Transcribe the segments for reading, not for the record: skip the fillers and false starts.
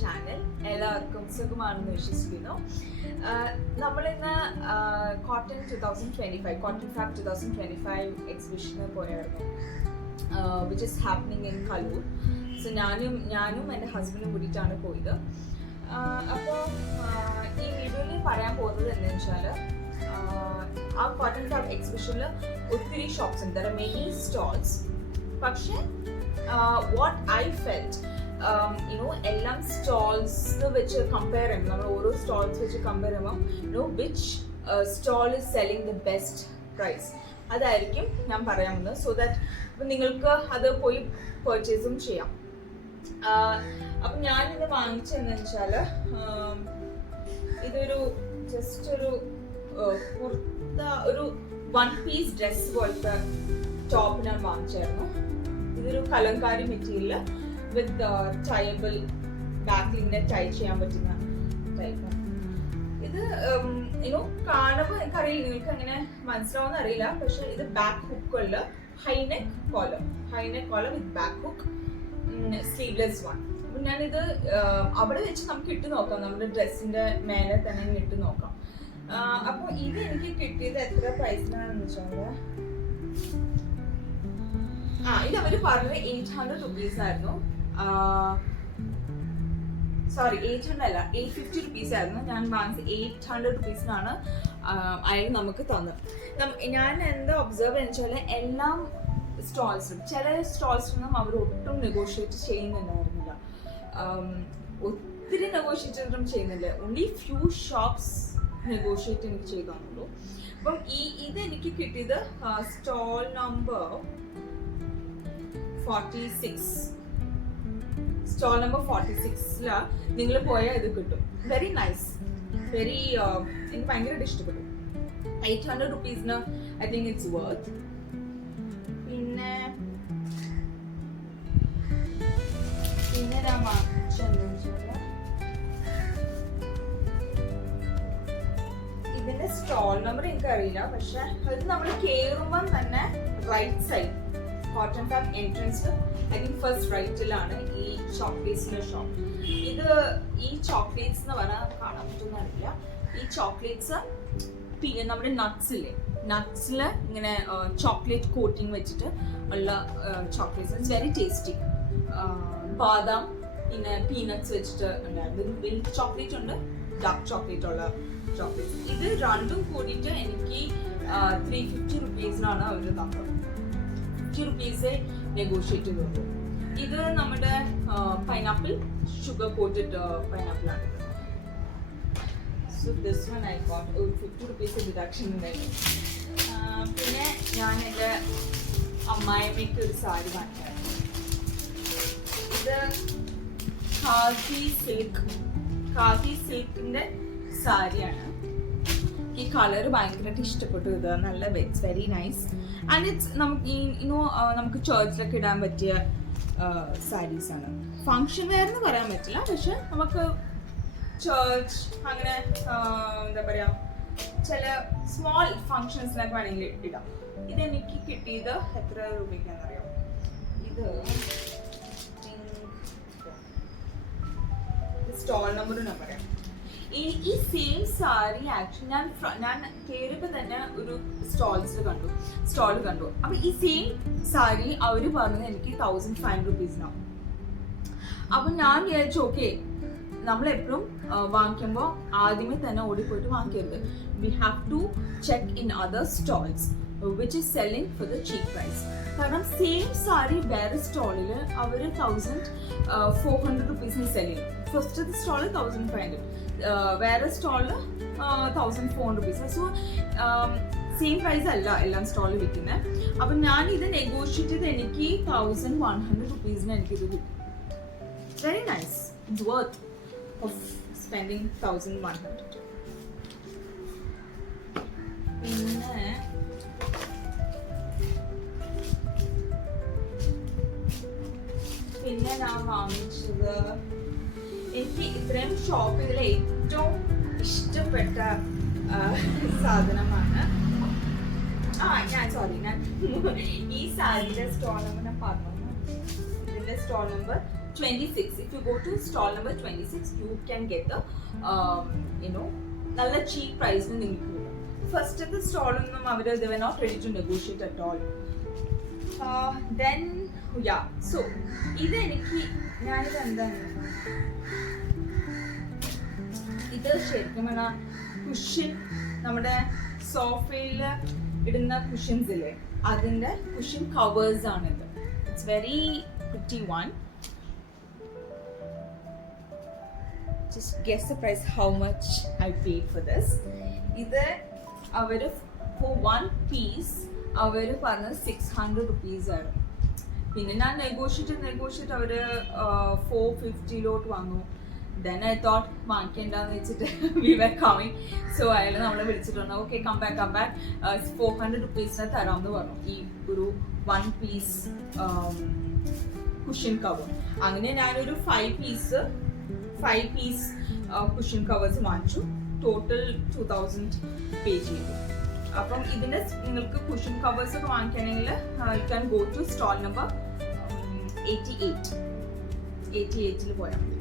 Channel. എല്ലാവർക്കും സുഖമാണെന്ന് വിശ്വസിക്കുന്നു. നമ്മളിന്ന് കോട്ടൺ 2025 കോട്ടൺ ഫാബ് 2025 എക്സിബിഷന് പോയായിരുന്നു, which is happening in Kaloor. So ഞാനും എൻ്റെ ഹസ്ബൻഡും കൂടിയിട്ടാണ് പോയത്. അപ്പോൾ ഈ വീഡിയോയിൽ പറയാൻ പോകുന്നത് എന്താണെന്ന് വെച്ചാൽ, ആ കോട്ടൺ ഫാബ് എക്സിബിഷനിൽ ഒത്തിരി ഷോപ്സ് ഉണ്ട്, മെനി സ്റ്റോൾസ്. പക്ഷേ വാട്ട് ഐ ഫെൽറ്റ്, എല്ലാം സ്റ്റോൾസ് വെച്ച് കമ്പയർ ചെയ്യുമ്പോൾ, നമ്മൾ ഓരോ സ്റ്റോൾസ് വെച്ച് കമ്പയർ ചെയ്യുമ്പോൾ which stall is selling the best price, അതായിരിക്കും ഞാൻ പറയാവുന്നത്. സോ ദാറ്റ് നിങ്ങൾക്ക് അത് പോയി പർച്ചേസും ചെയ്യാം. അപ്പം ഞാനിത് വാങ്ങിച്ചതെന്ന് വെച്ചാൽ, ഇതൊരു ജസ്റ്റ് ഒരു കുർത്ത, ഒരു 1 പീസ് ഡ്രസ് പോലത്തെ ടോപ്പ് ഞാൻ വാങ്ങിച്ചായിരുന്നു. ഇതൊരു കലങ്കാരി മെറ്റീരിയൽ വിത്ത് ടൈബിൾ, ബാക്കിലിങ്ങനെ ടൈ ചെയ്യാൻ പറ്റുന്ന ടൈപ്പ്. ഇത് കാണുമ്പോൾ എനിക്കറിയില്ല, നിങ്ങൾക്ക് അങ്ങനെ മനസ്സിലാവുന്ന അറിയില്ല. പക്ഷെ ഇത് ബാക്ക് ഹുക്കുള്ള high neck collar with back hook, sleeveless one. അപ്പം ഞാനിത് അവിടെ വെച്ച് നമുക്ക് ഇട്ട് നോക്കാം, നമ്മുടെ ഡ്രസ്സിന്റെ മേലെ തന്നെ ഇട്ട് നോക്കാം. അപ്പോൾ ഇത് എനിക്ക് കിട്ടിയത് എത്ര പ്രൈസിനാണെന്ന് വെച്ചാൽ, ഇത് അവര് പറഞ്ഞത് 800 റുപ്പീസ് ആയിരുന്നു. സോറി, 800 അല്ല, 850 റുപ്പീസ് ആയിരുന്നു. ഞാൻ വാങ്ങിച്ചത് 800 റുപ്പീസിനാണ് അയാൾ നമുക്ക് തന്നത്. ഞാൻ എന്താ ഒബ്സർവ് ചെയ്യുന്നത് വെച്ചാൽ, എല്ലാ സ്റ്റോൾസിലും, ചില സ്റ്റോൾസിലൊന്നും അവർ ഒട്ടും നെഗോഷിയേറ്റ് ചെയ്യുന്നുണ്ടായിരുന്നില്ല. ഒത്തിരി നെഗോഷിയേറ്റ് ചെയ്യുന്നില്ല. ഓൺലി ഫ്യൂ ഷോപ്സ് നെഗോഷിയേറ്റ് എനിക്ക് ചെയ്തു തന്നുള്ളൂ. അപ്പം ഇത് എനിക്ക് കിട്ടിയത് സ്റ്റോൾ നമ്പർ 46. സ്റ്റോൾ നമ്പർ 46 നിങ്ങൾ പോയാൽ ഇത് കിട്ടും. വെരി നൈസ്, വെരി എനിക്ക് ഭയങ്കരമായിട്ട് ഇഷ്ടപ്പെട്ടു. 800 റുപ്പീസിന് ഐ തിങ്ക് ഇറ്റ്സ് വർത്ത്. പിന്നെ ഞാൻ വാങ്ങിച്ചെന്ന് വെച്ചാൽ, ഇതിന്റെ സ്റ്റോൾ നമ്പർ എനിക്കറിയില്ല. പക്ഷെ അത് നമ്മൾ കയറുമ്പം തന്നെ right side Cotton Fab entrance, I think first റൈറ്റിലാണ് ഈ ചോക്ലേറ്റ്സിന്റെ ഷോപ്പ്. ഈ ചോക്ലേറ്റ്സ് എന്ന് പറഞ്ഞാൽ കാണാൻ പറ്റുന്നറിയില്ല. ഈ ചോക്ലേറ്റ്സ് പിന്നെ നമ്മുടെ നട്ട്സിൽ ഇങ്ങനെ ചോക്ലേറ്റ് കോട്ടിങ് വെച്ചിട്ട് ഉള്ള ചോക്ലേറ്റ്സ്, ഇറ്റ്സ് വെരി ടേസ്റ്റി. ബാദാം, പിന്നെ പീനട്ട്സ് വെച്ചിട്ട് ഉണ്ടായിരുന്നു. മിൽക്ക് ചോക്ലേറ്റ് ഉണ്ട്, ഡാർക്ക് ചോക്ലേറ്റ് ഉള്ള ചോക്ലേറ്റ്സ്. ഇത് രണ്ടും കൂടിയിട്ട് എനിക്ക് 350 റുപ്പീസിനാണ് അവർ തന്നത്. 50 റുപ്പീസേ നെഗോഷിയേറ്റ് ചെയ്തുള്ളൂ. ഇത് നമ്മുടെ പൈനാപ്പിൾ, ഷുഗർ കോട്ടഡ് പൈനാപ്പിൾ ആണ്. So this one I got 50 rupees deduction ഉണ്ടായിരുന്നു. പിന്നെ ഞാൻ എൻ്റെ അമ്മായിമ്മയ്ക്ക് ഒരു സാരി വാങ്ങിയായിരുന്നു. ഇത് ഖാദി സിൽക്കിന്റെ സാരിയാണ്. ഈ കളർ ഭയങ്കരമായിട്ട് ഇഷ്ടപ്പെട്ടു. ഇത് നല്ല, it's very nice and it's നമുക്ക് ചർച്ചിലൊക്കെ ഇടാൻ പറ്റിയ സാരീസ് ആണ്. ഫങ്ഷൻ വെയർ എന്ന് പറയാൻ പറ്റില്ല, പക്ഷെ നമുക്ക് ചർച്ച്, അങ്ങനെ എന്താ പറയാ, ചില സ്മോൾ ഫങ്ഷൻസിനൊക്കെ വേണമെങ്കിൽ ഇടാം. ഇതെനിക്ക് കിട്ടിയത് എത്ര രൂപയ്ക്കാണെന്നറിയാം? ഇത് സ്റ്റോൾ നമ്പർ ഞാൻ പറയാം. ഈ സെയിം സാരി ആക്ച്വലി ഞാൻ കയറിയപ്പോൾ തന്നെ ഒരു സ്റ്റോൾ കണ്ടു. അപ്പൊ ഈ സെയിം സാരി അവര് പറഞ്ഞത് എനിക്ക് 1500 റുപ്പീസിനാവും. അപ്പൊ ഞാൻ വിചാരിച്ചു, ഓക്കെ, നമ്മളെപ്പോഴും വാങ്ങിക്കുമ്പോൾ ആദ്യമേ തന്നെ ഓടിപ്പോയിട്ട് വാങ്ങിക്കരുത്. We have to check in other stalls which is selling for the cheap price. കാരണം സെയിം സാരി വേറെ സ്റ്റോളിൽ അവർ 1400 റുപ്പീസിന് സെല് ചെയ്യും. ഫസ്റ്റത്തെ സ്റ്റോളിൽ 1500, വേറെ സ്റ്റോളിൽ 1400 റുപ്പീസ്. സോ സെയിം പ്രൈസ് അല്ല എല്ലാം സ്റ്റോളിൽ വിൽക്കുന്നത്. അപ്പം ഞാൻ ഇത് നെഗോഷിയേറ്റ് ചെയ്ത് എനിക്ക് 1100 റുപ്പീസിന് എനിക്കിത് കിട്ടി. Very nice, it's worth of spending 1100. പിന്നെ ഞാൻ വാങ്ങിച്ചത്, എനിക്ക് ഇത്രയും ഷോപ്പിൽ ഏറ്റവും ഇഷ്ടപ്പെട്ട സാധനമാണ്. ഞാൻ ഈ സാരിയുടെ സ്റ്റോൾ നമ്പർ ഞാൻ പറഞ്ഞു. ഇതിന്റെ stall number 26. If you go to stall number 26, you can get the നല്ല cheap price ന് നിങ്ങൾക്ക് കിട്ടും. ഫസ്റ്റത്തെ സ്റ്റോളൊന്നും they were not ready to negotiate at all. Then yeah, so ഇത് എനിക്ക് ഞാനിത് എന്താണ് ഇത് ശരിക്കും പറഞ്ഞാൽ കുഷൻ നമ്മുടെ സോഫയിൽ ഇടുന്ന കുഷൻസ് ഇല്ലേ അതിന്റെ കുഷൻ കവേഴ്സ് ആണിത്. It's very pretty one. Just guess the price how much I paid for this. ഇത് അവര് for one piece അവര് പറഞ്ഞത് 600 rupees ആണ്. പിന്നെ ഞാൻ നെഗോഷിയേറ്റ് അവര് 450 വന്നു. Then I thought വാങ്ങിക്കണ്ടെന്ന് വെച്ചിട്ട് we were coming. So അയാൾ നമ്മളെ വിളിച്ചിട്ടുണ്ട് okay come back 400 rupees തരാമെന്ന് പറഞ്ഞു ഈ ഒരു വൺ പീസ് കുഷൻ കവർ. അങ്ങനെ ഞാനൊരു 5 പീസ് കുഷൻ കവേഴ്സ് വാങ്ങിച്ചു. ടോട്ടൽ 2000 പേ ചെയ്തു. അപ്പം ഇതിന്റെ നിങ്ങൾക്ക് കുഷൻ കവേഴ്സ് ഒക്കെ വാങ്ങിക്കണമെങ്കിൽ you can go to stall number 88 പോയാൽ മതി.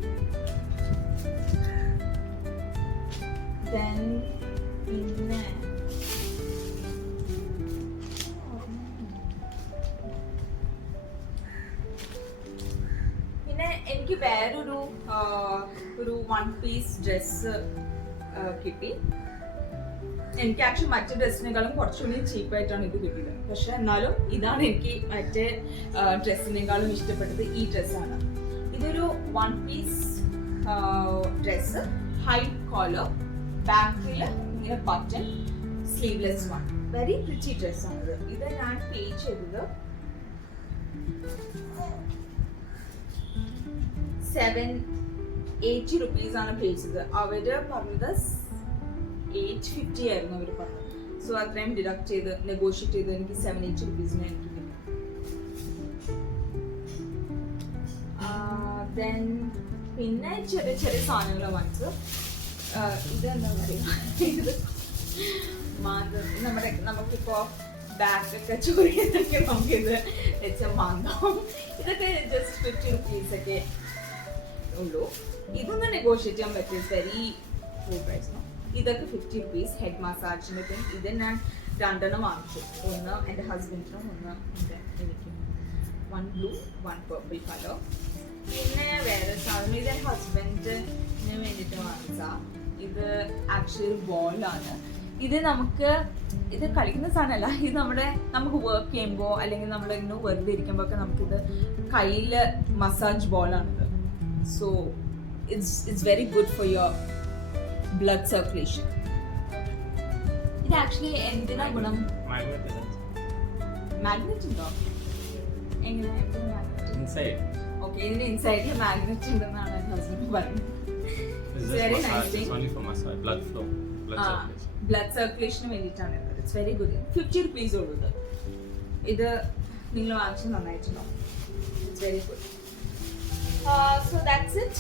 Then പിന്നെ എനിക്ക് വേറൊരു വൺ പീസ് ഡ്രസ് കിട്ടി. എനിക്ക് ആക്ച്വലി മറ്റു ഡ്രസ്സിനേക്കാളും കുറച്ചുകൂടി ചീപ്പായിട്ടാണ് ഇത് കിട്ടിയത്. പക്ഷെ എന്നാലും ഇതാണ് എനിക്ക് മറ്റേ ഡ്രസ്സിനേക്കാളും ഇഷ്ടപ്പെട്ടത്. ഈ ഡ്രസ്സാണ്. ഇതൊരു one piece dress, high collar, ബാക്കിൽ ഇങ്ങനെ button, sleeveless one. Very pretty ഡ്രസ്സാണിത്. ഇത് ഞാൻ പേ ചെയ്തത് 780 rupees ആണ് പേ ചെയ്തത്. അവര് പറഞ്ഞത് 850 ആയിരുന്നു അവര് പറഞ്ഞത്. സോ അത്രയും ഡിഡക്ട് ചെയ്ത് നെഗോഷിയേറ്റ് ചെയ്ത് എനിക്ക് 780 rupeesന് എനിക്ക് കിട്ടി. ദെൻ പിന്നെ ചെറിയ സാധനങ്ങൾ വാങ്ങിച്ചു. ഇതെന്താ പറയുക, നമുക്കിപ്പോ ബാഗൊക്കെ ചോദിക്കുന്നൊക്കെ നമുക്കിത് വെച്ചാൽ വാങ്ങാം. ഇതൊക്കെ ജസ്റ്റ് 50 rupees ഒക്കെ ഉള്ളൂ. ഇതൊന്നും നെഗോഷിയേറ്റ് ചെയ്യാൻ പറ്റും. Very full price. ഇതൊക്കെ 50 rupees ഹെഡ് മസാജിന്. ഇത് ഞാൻ 2 വാങ്ങിച്ചു. ഒന്ന് എൻ്റെ ഹസ്ബൻഡിനും ഒന്ന് എനിക്കും. 1 ബ്ലൂ 1 പർപ്പിൾ കളർ. പിന്നെ വേറെ സാധനം ഇത് എൻ്റെ ഹസ്ബൻഡിന് വേണ്ടിയിട്ട് വാങ്ങിച്ച. ഇത് ആക്ച്വലി ഒരു ബോളാണ്. ഇത് കളിക്കുന്ന സാധനമല്ല. ഇത് നമുക്ക് വർക്ക് ചെയ്യുമ്പോൾ അല്ലെങ്കിൽ നമ്മളിങ്ങനെ വെറുതെ ഇരിക്കുമ്പോൾ ഒക്കെ നമുക്കിത് കയ്യിൽ massage ബോളാണിത്. So it's very good for your blood circulation. It actually എന്തിനാ ഗുണം? മാഗ്നെറ്റ് ഉണ്ടോ? Inside. Okay, ഇതിന് ഇൻസൈഡിൽ മാഗ്നെറ്റ് ഉണ്ടെന്നാണ് എൻ്റെ ഹസ്ബൻഡ് പറയുന്നത്. Very nice thing. Only for massage, blood flow, circulation. Blood circulation വേണ്ടിയിട്ടാണ് ഇത്. It's very good. 50 rupees ഉള്ളത്. ഇത് നിങ്ങൾ വാങ്ങിച്ച് നന്നായിട്ടുണ്ടാവും. It's very good. So that's it.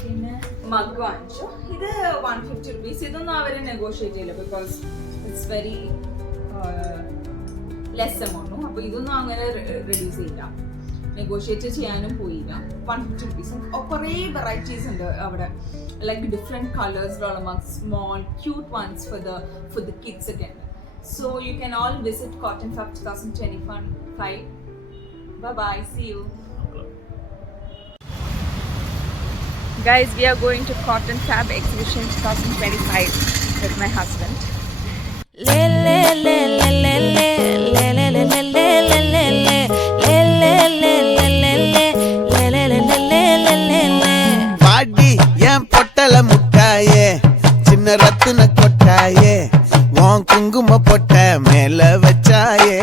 പിന്നെ മഗ് വാങ്ങിച്ചു. ഇത് 150 rupees. ഇതൊന്നും അവര് നെഗോഷിയേറ്റ് ചെയ്യില്ല ബിക്കോസ് ഇറ്റ്സ് വെരി ലെസ് എമൗണ്ടും. അപ്പൊ ഇതൊന്നും അങ്ങനെ റെഡ്യൂസ് ചെയ്യില്ല, നെഗോഷിയേറ്റ് ചെയ്യാനും പോയില്ല. 150 rupees. കുറേ വെറൈറ്റീസ് ഉണ്ട് അവിടെ, ലൈക്ക് ഡിഫറെന്റ് കളേഴ്സിലുള്ള mug, small cute ones for the kids ഒക്കെ ഉണ്ട്. So you can all visit Cotton Fab 2025. Bye-bye. See you. Guys, we are going to Cotton Fab Exhibition 2025 with my husband. பாடி ஏன் பொட்டல முட்டாயே, சின்ன ரத்தின கொட்டாயே, உன் குங்கும பொட்ட மேல வச்சாயே.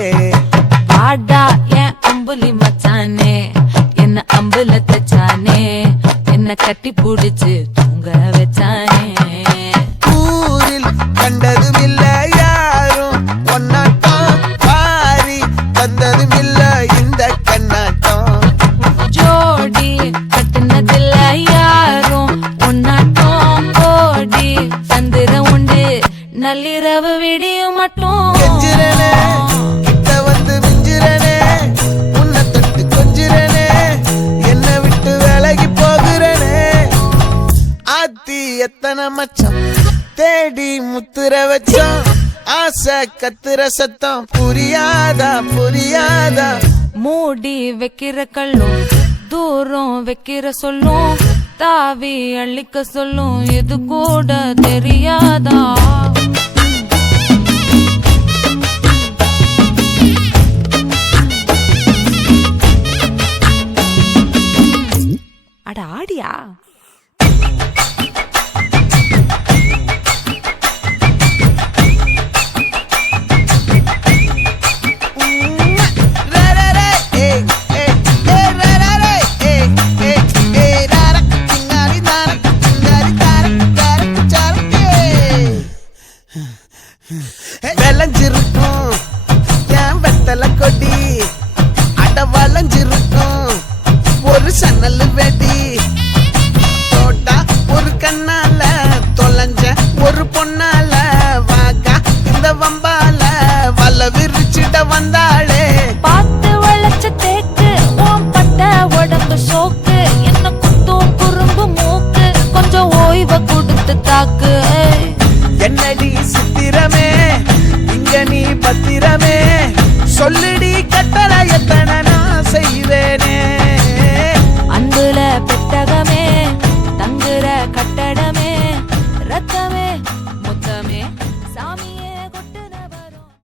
பாடா ஏன் அம்புலி மச்சானே, என்ன அம்புல தச்சானே, என்ன கட்டி புடிச்சு தூங்க வச்சானே. ஊரில் கண்டதும் இல்ல யாரும் பொன்னாட்டம், பாரி வந்ததும் இல்ல இந்த கண்ணாட்டம். ஜோடி கட்டுனதில்ல யாரும் உன்னாட்டம், கோடி சந்திரம் உண்டு நள்ளிரவு விடியும் மட்டும். கெஞ்சிரனே கிட்ட வந்து மிஞ்சிரனே, உன்னை தொட்டு எத்தனை மச்சம் தேடி முத்துற வச்சோம் ஆசை கத்துற சத்தம் புரியாதா புரியாதா மூடி வைக்கிற கல்லும் தூரம் வைக்கிற சொல்லும் தாவி அள்ளிக்க சொல்லும் இது கூட தெரியாதா அட ஆடியா விளைஞ்சிருக்கும் என் வெத்தலை கொடி அட வளைஞ்சிருக்கும் ஒரு சன்னல் வெடி தோட்டா ஒரு கண்ணால தொலைஞ்ச ஒரு பொண்ணால வாக்கா இந்த வம்பால வல விரிச்சிட வந்தா